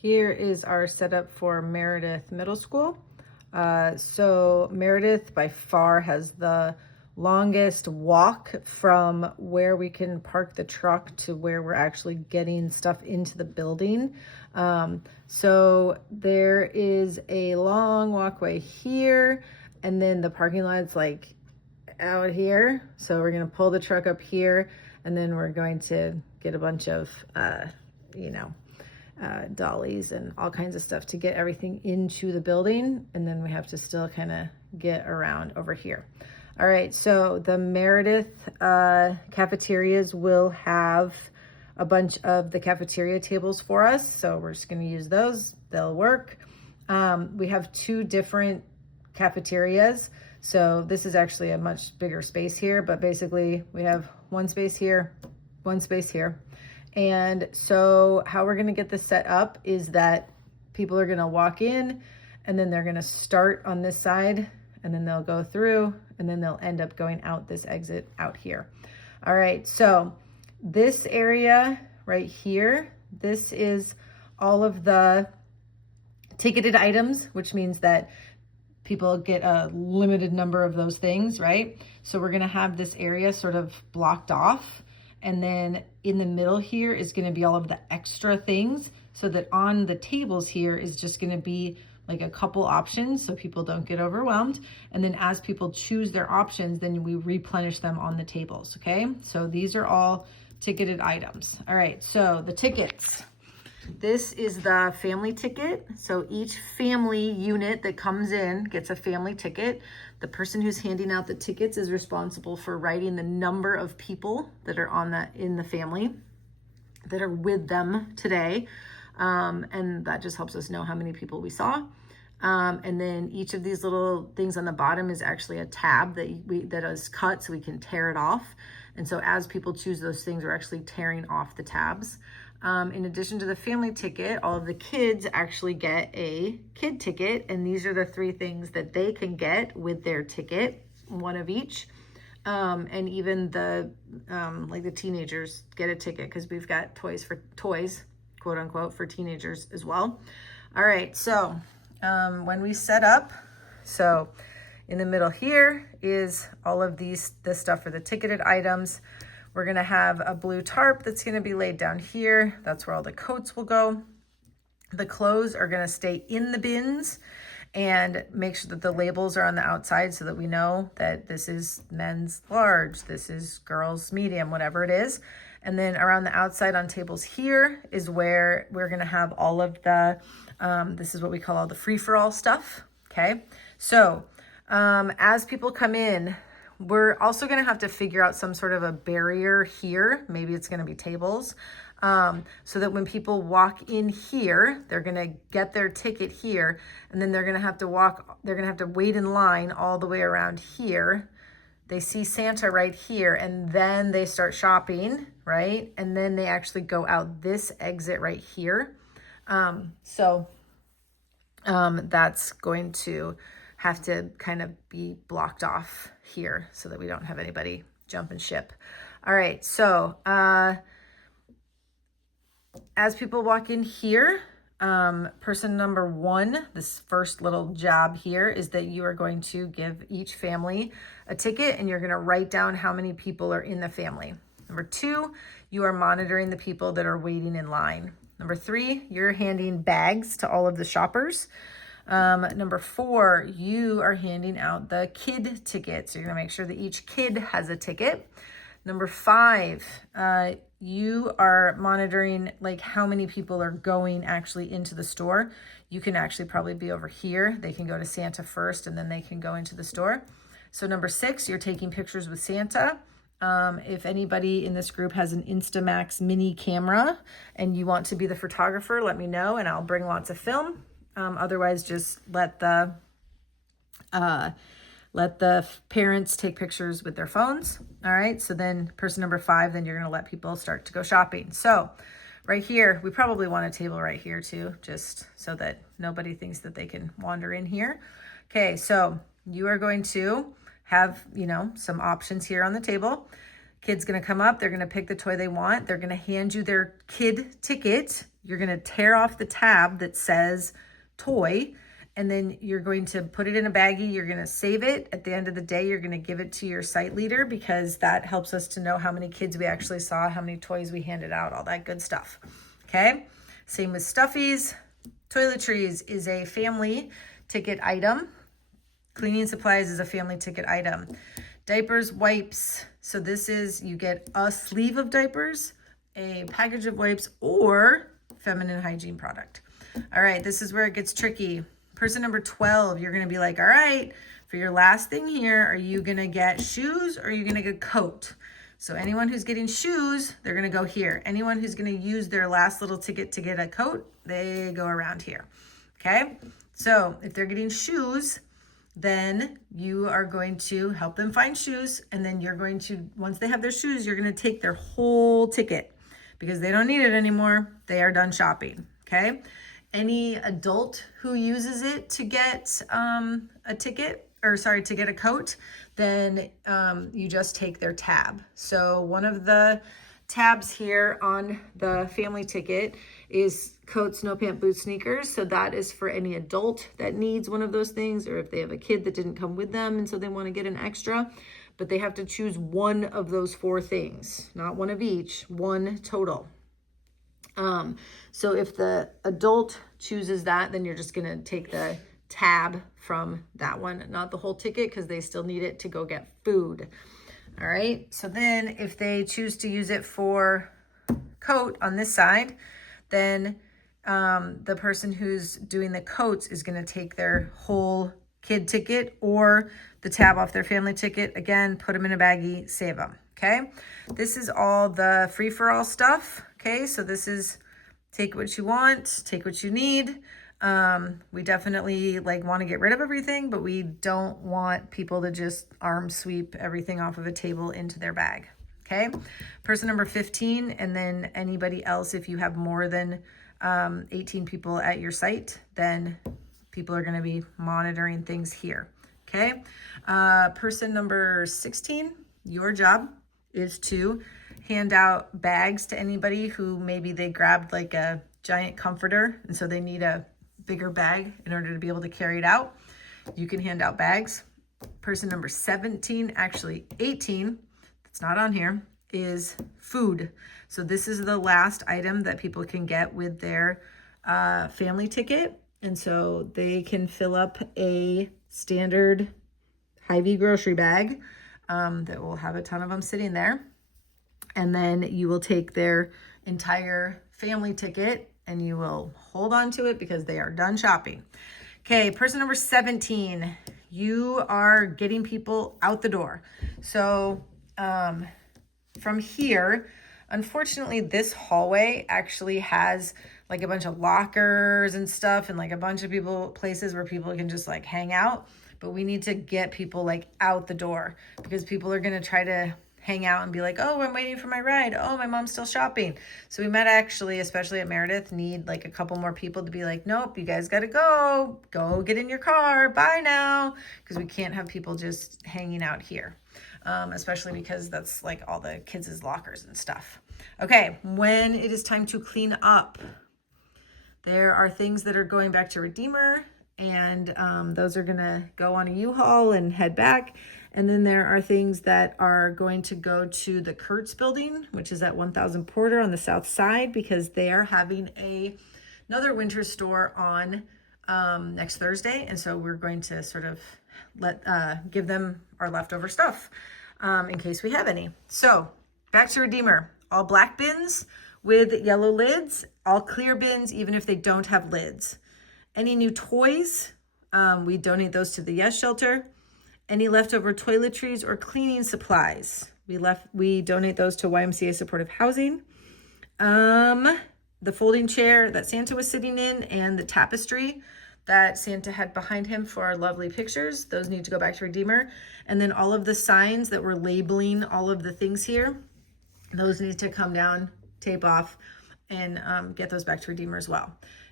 Here is our setup for Meredith Middle School. So Meredith by far has the longest walk from where we can park the truck to where we're actually getting stuff into the building. So there is a long walkway here, and then the parking lot's like out here. So we're going to pull the truck up here, and then we're going to get a bunch of, dollies and all kinds of stuff to get everything into the building. And then we have to still kind of get around over here. All right, so the Meredith cafeterias will have a bunch of the cafeteria tables for us. So we're just going to use those. They'll work. We have two different cafeterias. So this is actually a much bigger space here, but basically we have one space here, one space here. And so how we're going to get this set up is that people are going to walk in, and then they're going to start on this side, and then they'll go through, and then they'll end up going out this exit out here. All right, so this area right here, this is all of the ticketed items, which means that people get a limited number of those things, right? So we're going to have this area sort of blocked off. And then in the middle here is going to be all of the extra things, so that on the tables here is just going to be like a couple options so people don't get overwhelmed. And then as people choose their options, then we replenish them on the tables, okay? So these are all ticketed items. All right, so the tickets. This is the family ticket. So each family unit that comes in gets a family ticket. The person who's handing out the tickets is responsible for writing the number of people that are in the family that are with them today. And that just helps us know how many people we saw. And then each of these little things on the bottom is actually a tab that is cut so we can tear it off. And so as people choose those things, we're actually tearing off the tabs. In addition to the family ticket, all of the kids actually get a kid ticket, and these are the three things that they can get with their ticket, one of each. And even the teenagers get a ticket because we've got toys, quote unquote, for teenagers as well. All right, so when we set up, so in the middle here is all of this stuff for the ticketed items. We're going to have a blue tarp that's going to be laid down here. That's where all the coats will go. The clothes are going to stay in the bins, and make sure that the labels are on the outside so that we know that this is men's large, this is girls medium, whatever it is. And then around the outside on tables here is where we're going to have all of the, this is what we call all the free-for-all stuff. Okay. So as people come in, we're also going to have to figure out some sort of a barrier here. Maybe it's going to be tables, so that when people walk in here, they're going to get their ticket here, and then they're going to have to wait in line all the way around here. They see Santa right here, and then they start shopping, right? And then they actually go out this exit right here. That's going to have to kind of be blocked off here so that we don't have anybody jumping ship. All right, so as people walk in here, person number one, this first little job here is that you are going to give each family a ticket, and you're going to write down how many people are in the family. Number two, you are monitoring the people that are waiting in line. Number three, you're handing bags to all of the shoppers. Number four, you are handing out the kid ticket. So you're gonna make sure that each kid has a ticket. Number five, you are monitoring like how many people are going actually into the store. You can actually probably be over here. They can go to Santa first, and then they can go into the store. So number six, you're taking pictures with Santa. If anybody in this group has an Instamax mini camera and you want to be the photographer, let me know and I'll bring lots of film. Otherwise, just let the parents take pictures with their phones. All right. So then person number five, then you're going to let people start to go shopping. So right here, we probably want a table right here too, just so that nobody thinks that they can wander in here. Okay. So you are going to have, some options here on the table. Kid's gonna come up, they're gonna pick the toy they want, they're gonna hand you their kid ticket, you're gonna tear off the tab that says toy, and then you're going to put it in a baggie, you're gonna save it. At the end of the day, you're gonna give it to your site leader because that helps us to know how many kids we actually saw, how many toys we handed out, all that good stuff, okay? Same with stuffies. Toiletries is a family ticket item. Cleaning supplies is a family ticket item. Diapers, wipes. So this is, you get a sleeve of diapers, a package of wipes, or feminine hygiene product. All right, this is where it gets tricky. Person number 12, you're gonna be like, all right, for your last thing here, are you gonna get shoes or are you gonna get a coat? So anyone who's getting shoes, they're gonna go here. Anyone who's gonna use their last little ticket to get a coat, they go around here, okay? So if they're getting shoes, then you are going to help them find shoes, and then you're going to, once they have their shoes, you're gonna take their whole ticket because they don't need it anymore. They are done shopping, okay? Any adult who uses it to get a ticket, or sorry, to get a coat, then you just take their tab. So one of the tabs here on the family ticket is coats, no pant, boots, sneakers. So that is for any adult that needs one of those things, or if they have a kid that didn't come with them and so they want to get an extra, but they have to choose one of those 4 things, not one of each, one total. So if the adult chooses that, then you're just gonna take the tab from that one, not the whole ticket, because they still need it to go get food. All right, so then if they choose to use it for coat on this side, then the person who's doing the coats is gonna take their whole kid ticket or the tab off their family ticket. Again, put them in a baggie, save them, okay? This is all the free-for-all stuff, okay? So this is take what you want, take what you need. We definitely want to get rid of everything, but we don't want people to just arm sweep everything off of a table into their bag, okay? Person number 15, and then anybody else, if you have more than 18 people at your site, then people are going to be monitoring things here, okay? Person number 16, your job is to hand out bags to anybody who maybe they grabbed like a giant comforter and so they need a bigger bag in order to be able to carry it out. You can hand out bags. Person number 17, actually 18, that's not on here, is food. So this is the last item that people can get with their family ticket. And so they can fill up a standard Hy-Vee grocery bag that will have a ton of them sitting there. And then you will take their entire family ticket and you will hold on to it because they are done shopping. Okay, person number 17, you are getting people out the door. So from here, unfortunately, this hallway actually has like a bunch of lockers and stuff and like a bunch of places where people can just like hang out. But we need to get people like out the door because people are gonna try to hang out and be like, oh, I'm waiting for my ride. Oh, my mom's still shopping. So we might actually, especially at Meredith, need like a couple more people to be like, nope, you guys got to go get in your car. Bye now. Because we can't have people just hanging out here, especially because that's like all the kids' lockers and stuff. Okay, when it is time to clean up, there are things that are going back to Redeemer, and those are going to go on a U-Haul and head back. And then there are things that are going to go to the Kurtz building, which is at 1000 Porter on the south side, because they are having another winter store on next Thursday. And so we're going to sort of give them our leftover stuff in case we have any. So back to Redeemer, all black bins with yellow lids, all clear bins, even if they don't have lids. Any new toys, we donate those to the Yes Shelter. Any leftover toiletries or cleaning supplies, we donate those to YMCA Supportive Housing. The folding chair that Santa was sitting in and the tapestry that Santa had behind him for our lovely pictures, those need to go back to Redeemer. And then all of the signs that were labeling all of the things here, those need to come down, tape off, and get those back to Redeemer as well.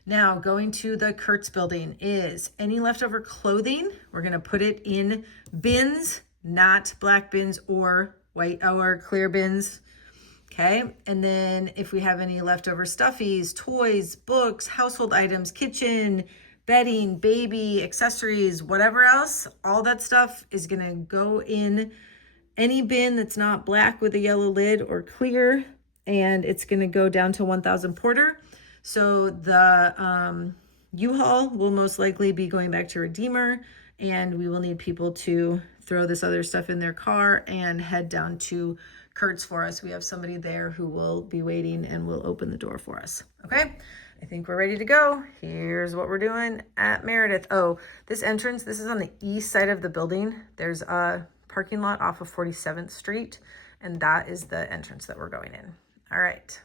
Now, going to the Kurtz building is any leftover clothing, we're gonna put it in bins, not black bins or white or clear bins. Okay, and then if we have any leftover stuffies, toys, books, household items, kitchen, bedding, baby, accessories, whatever else, all that stuff is gonna go in any bin that's not black with a yellow lid or clear, and it's gonna go down to 1,000 Porter. So the U-Haul will most likely be going back to Redeemer, and we will need people to throw this other stuff in their car and head down to Kurt's for us. We have somebody there who will be waiting and will open the door for us. Okay, I think we're ready to go. Here's what we're doing at Meredith. Oh, this entrance, this is on the east side of the building. There's a parking lot off of 47th Street, and that is the entrance that we're going in. All right.